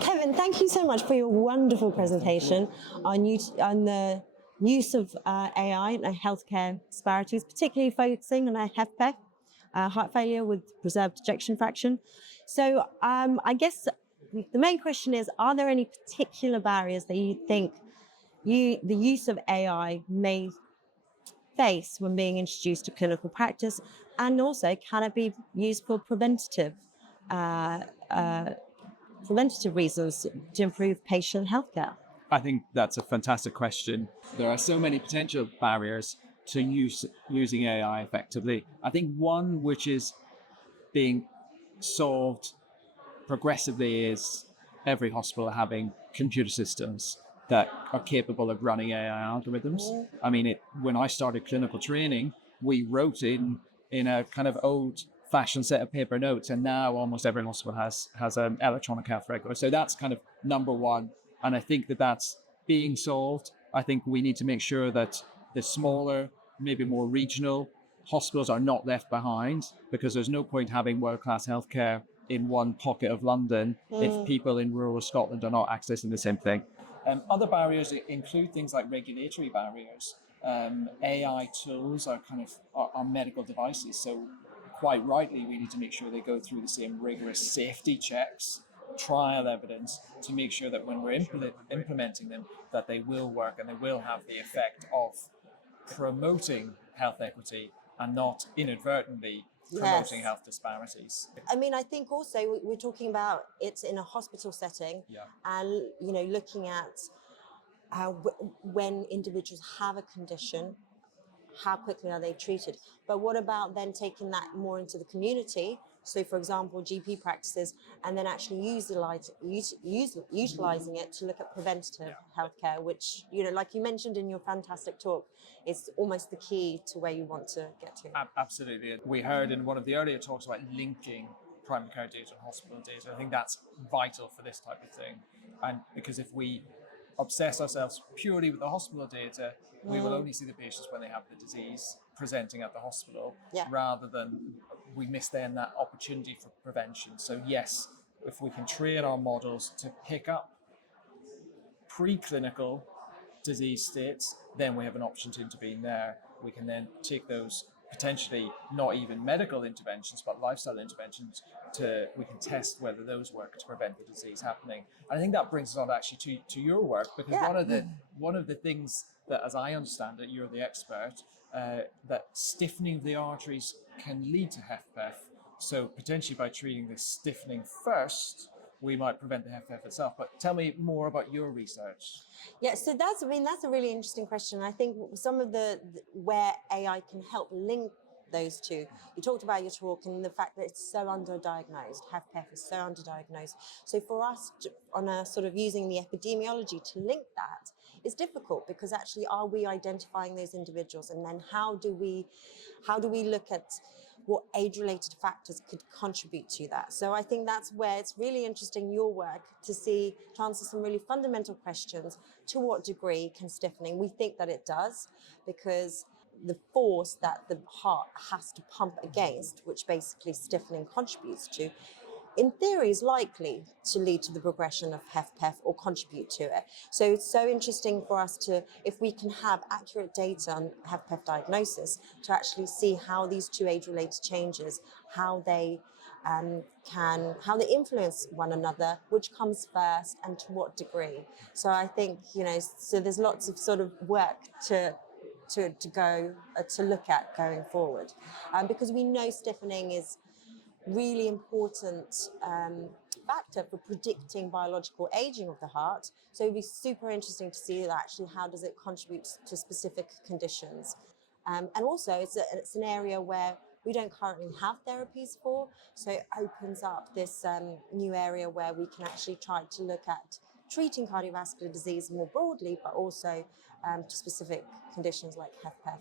Kevin, thank you so much for your wonderful presentation on the use of AI in healthcare disparities, particularly focusing on HFpEF, heart failure with preserved ejection fraction. So I guess the main question is, are there any particular barriers that you think the use of AI may face when being introduced to clinical practice? And also, can it be used for preventative reasons to improve patient healthcare? I think that's a fantastic question. There are so many potential barriers to using AI effectively. I think one which is being solved progressively is every hospital having computer systems that are capable of running AI algorithms. I mean, when I started clinical training, we wrote in a kind of old-fashioned set of paper notes, and now almost every hospital has an electronic health record. So that's kind of number one, and I think that's being solved. I think we need to make sure that the smaller, maybe more regional hospitals are not left behind, because there's no point having world-class healthcare in one pocket of London if people in rural Scotland are not accessing the same thing. Other barriers include things like regulatory barriers. AI tools are are medical devices, so quite rightly we need to make sure they go through the same rigorous safety checks, trial evidence, to make sure that when we're implementing them, that they will work and they will have the effect of promoting health equity and not inadvertently promoting health disparities. I mean, I think also we're talking about it's in a hospital setting, and looking at when individuals have a condition, how quickly are they treated? But what about then taking that more into the community? So, for example, GP practices, and then actually utilizing it to look at preventative healthcare, which, like you mentioned in your fantastic talk, is almost the key to where you want to get to. Absolutely. We heard in one of the earlier talks about linking primary care data and hospital data. I think that's vital for this type of thing. And because if we obsess ourselves purely with the hospital data, we will only see the patients when they have the disease presenting at the hospital, rather than we miss then that opportunity for prevention. So yes, if we can train our models to pick up preclinical disease states, then we have an option to intervene there. We can then take those potentially not even medical interventions, but lifestyle interventions, we can test whether those work to prevent the disease happening. And I think that brings us on actually to your work, because one of the things that, as I understand it, you're the expert, that stiffening of the arteries can lead to HFpEF. So potentially by treating the stiffening first, we might prevent the HFpEF itself. But tell me more about your research. Yeah, so that's a really interesting question. I think some of where AI can help link those two. You talked about your talk and the fact that it's so underdiagnosed. HFpEF is so underdiagnosed. So for us, on a sort of using the epidemiology to link that, it's difficult, because actually, are we identifying those individuals, and then how do we look at what age-related factors could contribute to that? So I think that's where it's really interesting, your work, to answer some really fundamental questions. To what degree can stiffening? We think that it does, because the force that the heart has to pump against, which basically stiffening contributes to, in theory is likely to lead to the progression of HFpEF or contribute to it. So it's so interesting for us to, if we can have accurate data on HFpEF diagnosis, to actually see how these two age-related changes, how they influence one another, which comes first and to what degree. So I think, so there's lots of sort of work to look at going forward, because we know stiffening is really important factor for predicting biological aging of the heart. So it'd be super interesting to see that actually how does it contribute to specific conditions. And also it's an area where we don't currently have therapies for, so it opens up this new area where we can actually try to look at treating cardiovascular disease more broadly, but also to specific conditions like HFpEF.